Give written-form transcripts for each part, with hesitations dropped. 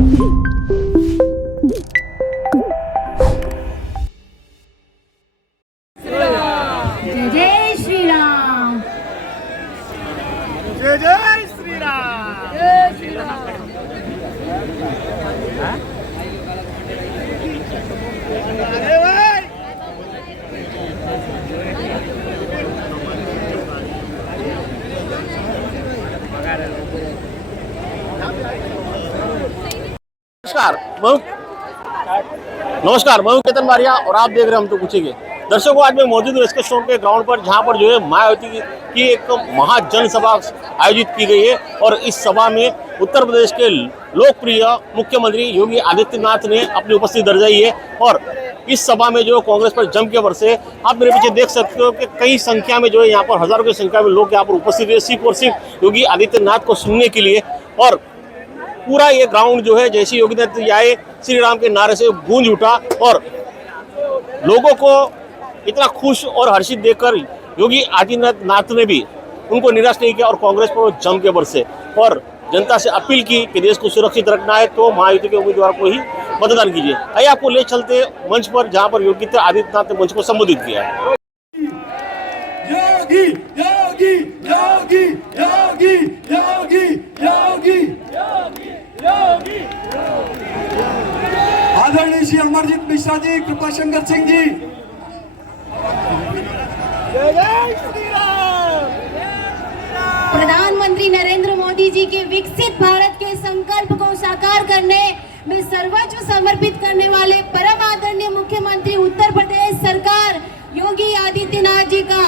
जय श्री राम। जय जय श्री राम। जय श्री राम। अरे भाई नमस्कार, मैं हूं केतन बारिया और आप देख रहे हैं हम तो पूछेंगे। दर्शकों, आज मैं मौजूद हूँ इसके शो के ग्राउंड पर, जहां पर जो है मायावती की एक महाजन सभा आयोजित की गई है। और इस सभा में उत्तर प्रदेश के लोकप्रिय मुख्यमंत्री योगी आदित्यनाथ ने अपनी उपस्थिति दर्शाई है। और इस सभा में जो कांग्रेस पर जम के बरसे, आप मेरे पीछे देख सकते हो कि कई संख्या में जो है यहाँ पर हजारों की संख्या में लोग यहाँ पर उपस्थित है, सिर्फ और सिर्फ योगी आदित्यनाथ को सुनने के लिए। और पूरा ये ग्राउंड जो है जैसे योगी आदित्यनाथ आए, श्री राम के नारे से गूंज उठा। और लोगों को इतना खुश और हर्षित देखकर योगी आदित्यनाथ ने भी उनको निराश नहीं किया और कांग्रेस पर जम के बरसे और जनता से अपील की कि देश को सुरक्षित रखना है तो महायुति के उम्मीदवार को ही मतदान कीजिए। आइए आपको ले चलते मंच पर, जहां पर योगी आदित्यनाथ ने मंच को संबोधित किया है। योगी योगी योगी योगी योगी योगी योगी आदरणीय श्री अमरजीत मिश्रा जी, कृपाशंकर सिंह जी, जय जय श्री राम। प्रधानमंत्री नरेंद्र मोदी जी के विकसित भारत के संकल्प को साकार करने में सर्वस्व समर्पित करने वाले परम आदरणीय मुख्यमंत्री उत्तर प्रदेश सरकार योगी आदित्यनाथ जी का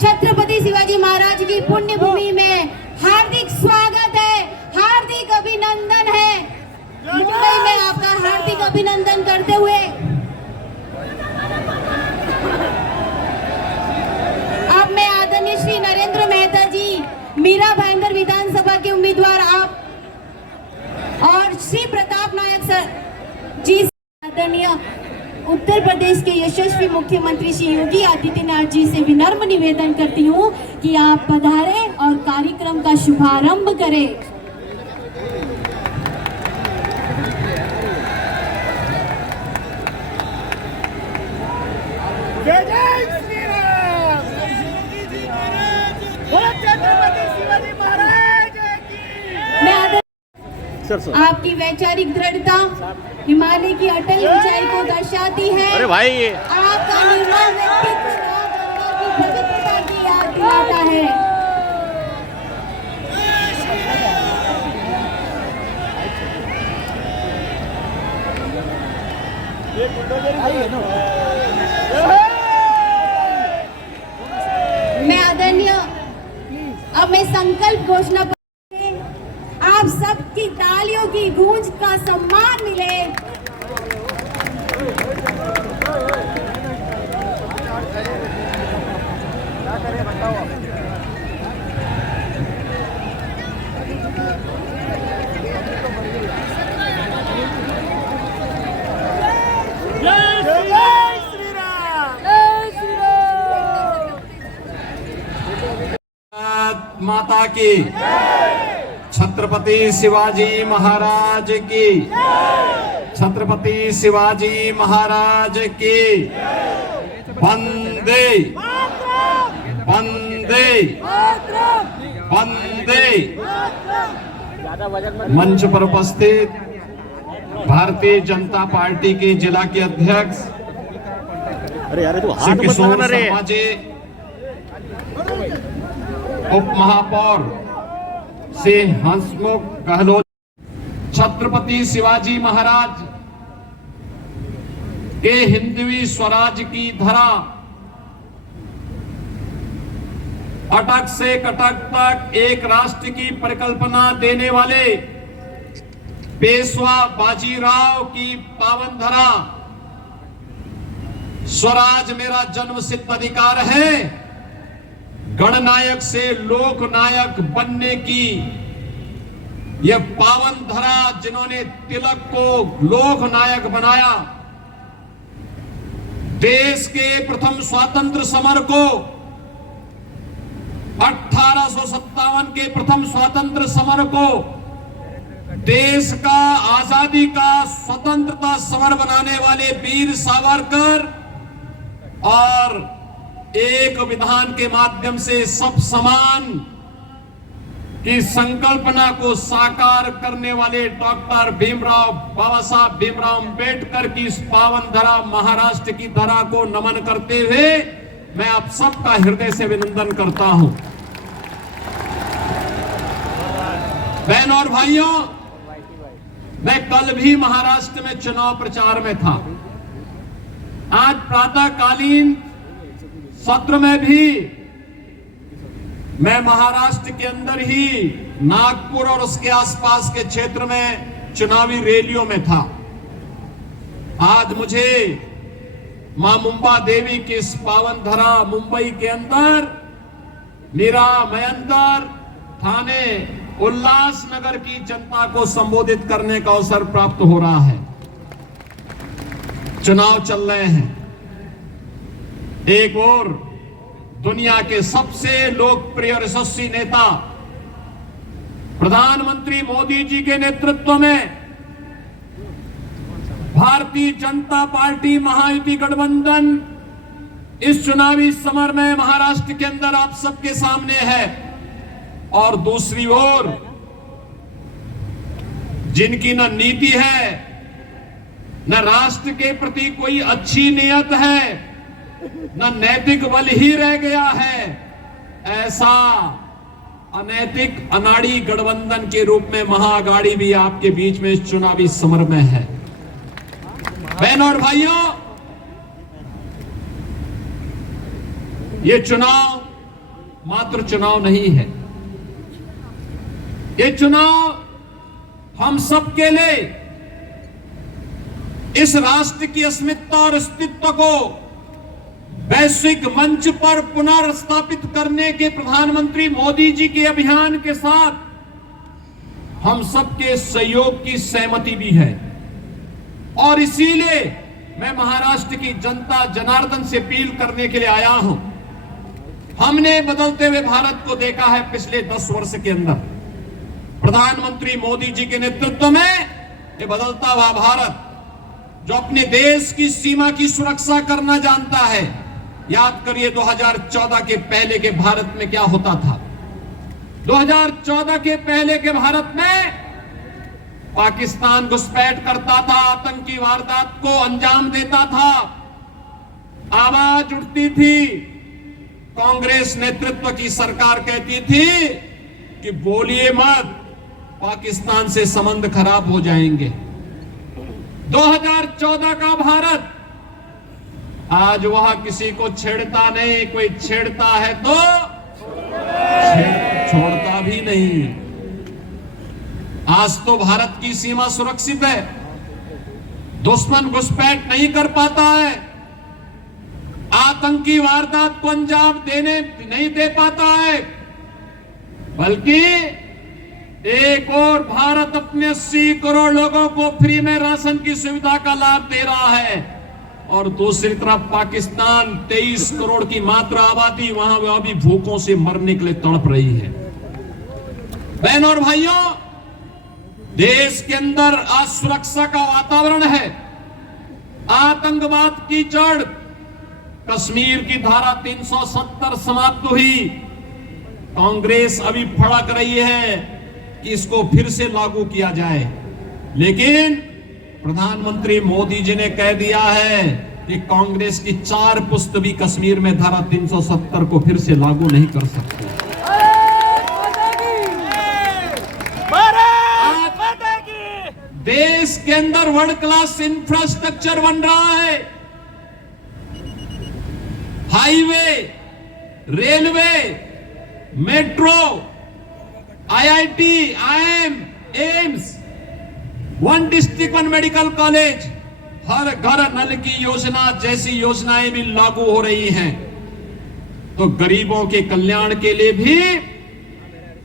छत्रपति शिवाजी महाराज की पुण्य भूमि में हार्दिक स्वागत है, हार्दिक अभिनंदन है। मुंबई में आपका हार्दिक अभिनंदन करते हुए अब मैं आदरणीय श्री नरेंद्र मेहता जी, मीरा भाईंदर विधानसभा के उम्मीदवार आप, और श्री प्रताप नायक सर जी, आदरणीय उत्तर प्रदेश के यशस्वी मुख्यमंत्री श्री योगी आदित्यनाथ जी से विनम्र निवेदन करती हूँ कि आप पधारें और कार्यक्रम का शुभारंभ करें। जय जय श्री राम। बोलो छत्रपति शिवाजी महाराज की। मैं आपकी वैचारिक दृढ़ता हिमालय की अटल ऊंचाई को दर्शाती है। अरे भाई, आपका निर्मल व्यक्तित्व जनता की पवित्रता की याद दिलाता है। मैं आदरणीय, अब मैं संकल्प घोषणा आप सबकी तालियों की गूंज का सम्मान मिले। माता की, छत्रपति शिवाजी महाराज की, छत्रपति शिवाजी महाराज की। वंदे वंदे वंदे। मंच पर उपस्थित भारतीय जनता पार्टी के जिला के अध्यक्ष श्री किशोर शर्मा जी, उप महापौर श्री हंसमुख गहलोत, छत्रपति शिवाजी महाराज के हिंदवी स्वराज की धरा अटक से कटक तक एक राष्ट्र की परिकल्पना देने वाले पेशवा बाजीराव की पावन धरा स्वराज मेरा जन्मसिद्ध अधिकार है, गणनायक से लोकनायक बनने की यह पावन धरा, जिन्होंने तिलक को लोकनायक बनाया, देश के प्रथम स्वातंत्र समर को 1857 के प्रथम स्वातंत्र समर को देश का आजादी का स्वतंत्रता समर बनाने वाले वीर सावरकर और एक विधान के माध्यम से सब समान की संकल्पना को साकार करने वाले डॉक्टर बाबा साहब भीमराव अंबेडकर की इस पावन धरा महाराष्ट्र की धरा को नमन करते हुए मैं आप सबका हृदय से अभिनंदन करता हूं। बहन और भाइयों, मैं कल भी महाराष्ट्र में चुनाव प्रचार में था। आज प्रातःकालीन सत्र में भी मैं महाराष्ट्र के अंदर ही नागपुर और उसके आसपास के क्षेत्र में चुनावी रैलियों में था। आज मुझे मां मुंबा देवी की इस पावन धरा मुंबई के अंदर मीरा मयंदर थाने उल्लासनगर की जनता को संबोधित करने का अवसर प्राप्त हो रहा है। चुनाव चल रहे हैं। एक और दुनिया के सबसे लोकप्रिय और यशस्वी नेता प्रधानमंत्री मोदी जी के नेतृत्व में भारतीय जनता पार्टी महायुति गठबंधन इस चुनावी समर में महाराष्ट्र के अंदर आप सबके सामने है। और दूसरी ओर जिनकी न नीति है न राष्ट्र के प्रति कोई अच्छी नियत है न नैतिक बल ही रह गया है, ऐसा अनैतिक अनाड़ी गठबंधन के रूप में महाअघाड़ी भी आपके बीच में इस चुनावी समर में है। बहन और भाइयों, ये चुनाव मात्र चुनाव नहीं है, ये चुनाव हम सबके लिए इस राष्ट्र की अस्मिता और अस्तित्व को वैश्विक मंच पर पुनर्स्थापित करने के प्रधानमंत्री मोदी जी के अभियान के साथ हम सबके सहयोग की सहमति भी है। और इसीलिए मैं महाराष्ट्र की जनता जनार्दन से अपील करने के लिए आया हूं। हमने बदलते हुए भारत को देखा है पिछले 10 वर्ष के अंदर। प्रधानमंत्री मोदी जी के नेतृत्व में ये बदलता हुआ भारत जो अपने देश की सीमा की सुरक्षा करना जानता है। याद करिए 2014 के पहले के भारत में क्या होता था। 2014 के पहले के भारत में पाकिस्तान घुसपैठ करता था, आतंकी वारदात को अंजाम देता था, आवाज उठती थी। कांग्रेस नेतृत्व की सरकार कहती थी कि बोलिए मत, पाकिस्तान से संबंध खराब हो जाएंगे। 2014 का भारत आज वह किसी को छेड़ता नहीं, कोई छेड़ता है तो छोड़ता भी नहीं। आज तो भारत की सीमा सुरक्षित है, दुश्मन घुसपैठ नहीं कर पाता है, आतंकी वारदात को अंजाम देने नहीं दे पाता है, बल्कि एक और भारत अपने 80 करोड़ लोगों को फ्री में राशन की सुविधा का लाभ दे रहा है और दूसरी तरफ पाकिस्तान 23 करोड़ की मात्र आबादी वहां वह भी भूखों से मरने के लिए तड़प रही है। बहनों और भाइयों, देश के अंदर असुरक्षा का वातावरण है, आतंकवाद की जड़ कश्मीर की धारा 370 समाप्त हुई। कांग्रेस अभी फड़क रही है कि इसको फिर से लागू किया जाए, लेकिन प्रधानमंत्री मोदी जी ने कह दिया है कि कांग्रेस की 4 पुस्त भी कश्मीर में धारा 370 को फिर से लागू नहीं कर सकते। देश के अंदर वर्ल्ड क्लास इंफ्रास्ट्रक्चर बन रहा है, highway, railway, metro, IIT, IIM, AIIMS, 1 district 1 medical college, हर घर नल की योजना जैसी योजनाएं भी लागू हो रही हैं। तो गरीबों के कल्याण के लिए भी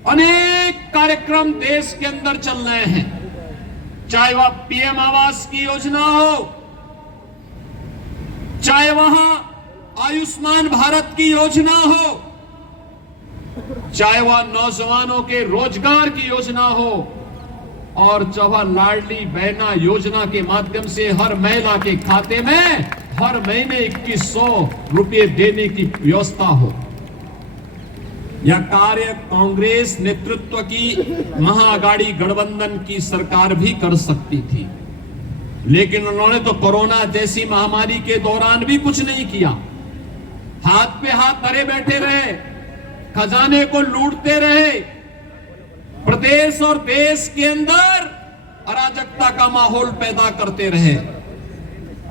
अनेक कार्यक्रम देश के अंदर चल रहे हैं, चाहे वह PM आवास की योजना हो, चाहे वहां आयुष्मान भारत की योजना हो, चाहे वह नौजवानों के रोजगार की योजना हो, और जवाहर लाडली बहना योजना के माध्यम से हर महिला के खाते में हर महीने 2100 रुपये देने की व्यवस्था हो। यह कार्य कांग्रेस नेतृत्व की महाअघाड़ी गठबंधन की सरकार भी कर सकती थी, लेकिन उन्होंने तो कोरोना जैसी महामारी के दौरान भी कुछ नहीं किया। हाथ पे हाथ धरे बैठे रहे, खजाने को लूटते रहे, प्रदेश और देश के अंदर अराजकता का माहौल पैदा करते रहे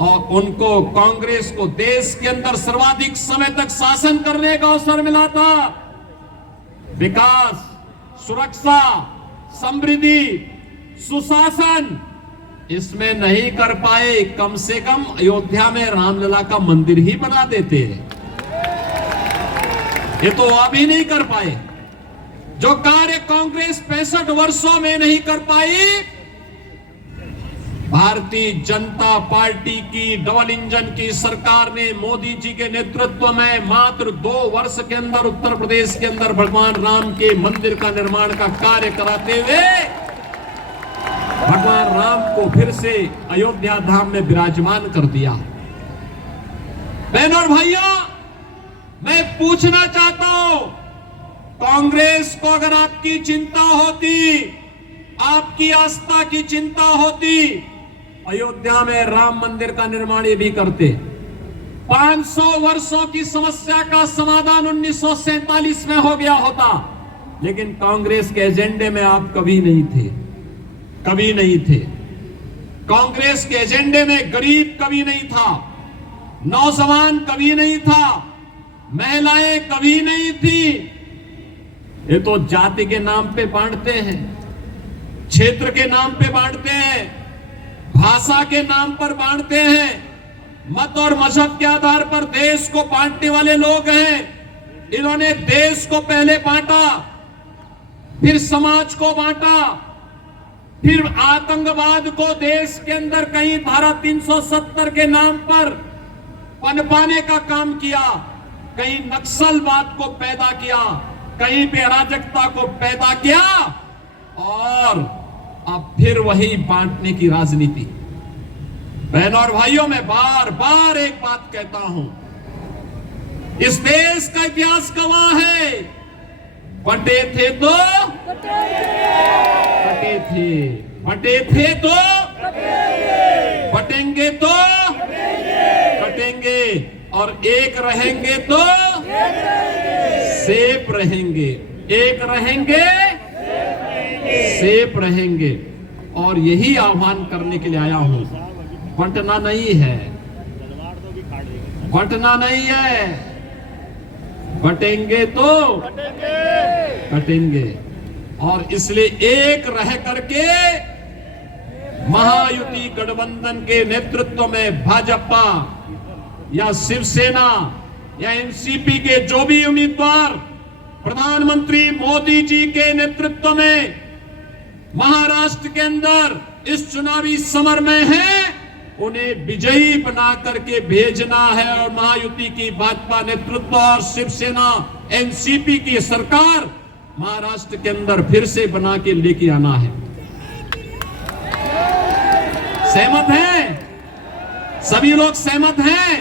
और उनको कांग्रेस को देश के अंदर सर्वाधिक समय तक शासन करने का अवसर मिला था। विकास, सुरक्षा, समृद्धि, सुशासन इसमें नहीं कर पाए। कम से कम अयोध्या में रामलला का मंदिर ही बना देते हैं, ये तो अभी नहीं कर पाए। जो कार्य कांग्रेस 65 वर्षों में नहीं कर पाई, भारतीय जनता पार्टी की डबल इंजन की सरकार ने मोदी जी के नेतृत्व में मात्र 2 वर्ष के अंदर उत्तर प्रदेश के अंदर भगवान राम के मंदिर का निर्माण का कार्य कराते हुए भगवान राम को फिर से अयोध्या धाम में विराजमान कर दिया। बहनों और भाइयों, मैं पूछना चाहता हूं, कांग्रेस को अगर आपकी चिंता होती, आपकी आस्था की चिंता होती, अयोध्या में राम मंदिर का निर्माण ये भी करते। 500 वर्षों की समस्या का समाधान 1947 में हो गया होता, लेकिन कांग्रेस के एजेंडे में आप कभी नहीं थे, कभी नहीं थे। कांग्रेस के एजेंडे में गरीब कभी नहीं था, नौजवान कभी नहीं था, महिलाएं कभी नहीं थी। ये तो जाति के नाम पे बांटते हैं, क्षेत्र के नाम पे बांटते हैं, भाषा के नाम पर बांटते हैं, मत और मजहब के आधार पर देश को बांटने वाले लोग हैं। इन्होंने देश को पहले बांटा, फिर समाज को बांटा, फिर आतंकवाद को देश के अंदर कहीं धारा 370 के नाम पर पनपाने का काम किया, कहीं नक्सलवाद को पैदा किया, कहीं पे अराजकता को पैदा किया और अब फिर वही बांटने की राजनीति। बहनों और भाइयों, मैं बार बार एक बात कहता हूं, इस देश का इतिहास गवाह है, बटे थे तो बटे थे, बटे थे तो बटेंगे तो बटेंगे, और एक रहेंगे तो सेफ रहेंगे, एक रहेंगे सेफ रहेंगे। और यही आह्वान करने के लिए आया हूं। बंटना नहीं है, बंटना नहीं है, बटेंगे तो बटेंगे। और इसलिए एक रह करके महायुति गठबंधन के नेतृत्व में भाजपा या शिवसेना या एनसीपी के जो भी उम्मीदवार प्रधानमंत्री मोदी जी के नेतृत्व में महाराष्ट्र के अंदर इस चुनावी समर में हैं, उन्हें विजयी बना करके भेजना है और महायुति की भाजपा नेतृत्व और शिवसेना एनसीपी की सरकार महाराष्ट्र के अंदर फिर से बना के लेके आना है। सहमत हैं? सभी लोग सहमत हैं?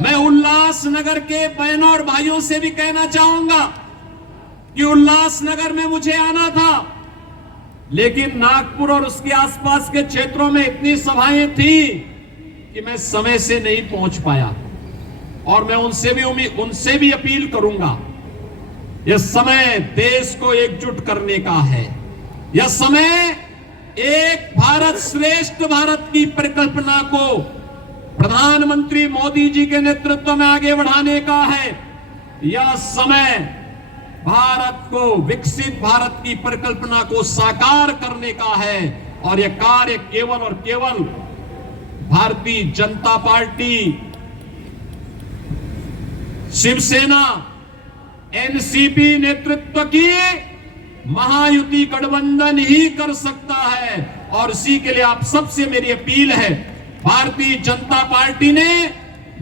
मैं उल्लासनगर के बहनों और भाइयों से भी कहना चाहूंगा कि उल्लासनगर में मुझे आना था, लेकिन नागपुर और उसके आसपास के क्षेत्रों में इतनी सभाएं थी कि मैं समय से नहीं पहुंच पाया। और मैं उनसे भी अपील करूंगा, यह समय देश को एकजुट करने का है। यह समय एक भारत श्रेष्ठ भारत की परिकल्पना को प्रधानमंत्री मोदी जी के नेतृत्व में आगे बढ़ाने का है। यह समय भारत को विकसित भारत की परिकल्पना को साकार करने का है। और यह कार्य केवल और केवल भारतीय जनता पार्टी, शिवसेना, एनसीपी नेतृत्व की महायुति गठबंधन ही कर सकता है। और इसी के लिए आप सबसे मेरी अपील है, भारतीय जनता पार्टी ने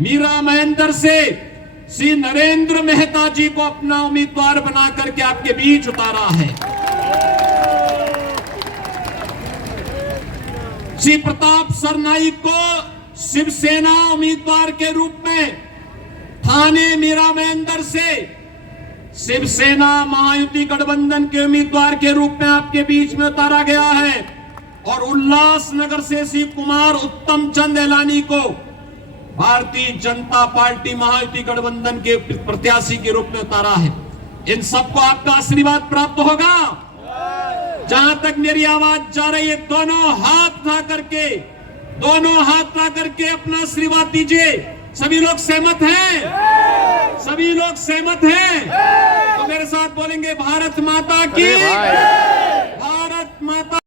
मीरा महेंद्र से श्री नरेंद्र मेहता जी को अपना उम्मीदवार बना करके आपके बीच उतारा है। बच्ची प्रताप सरनाईक को शिवसेना उम्मीदवार के रूप में थाने मीरा में अंदर से शिवसेना महायुति गठबंधन के उम्मीदवार के रूप में आपके बीच में उतारा गया है और उल्लासनगर से शिव कुमार उत्तम चंद एलानी को भारतीय जनता पार्टी महायुति गठबंधन के प्रत्याशी के रूप में उतारा है। इन सबको आपका आशीर्वाद प्राप्त होगा। जहां तक मेरी आवाज जा रही है, दोनों हाथ उठा करके अपना आशीर्वाद दीजिए। सभी लोग सहमत हैं? सभी लोग सहमत हैं? तो मेरे साथ बोलेंगे भारत माता की, भारत माता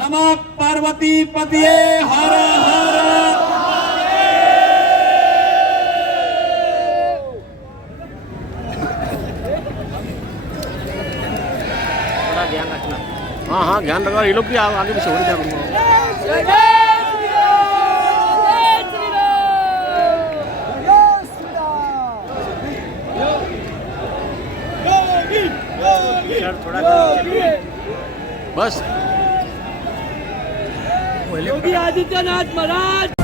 नमः पार्वती पतिये हर हर। हाँ हाँ ध्यान रखना, ये लोग भी आगे पीछे हो रहे क्या। बस योगी आदित्यनाथ महाराज।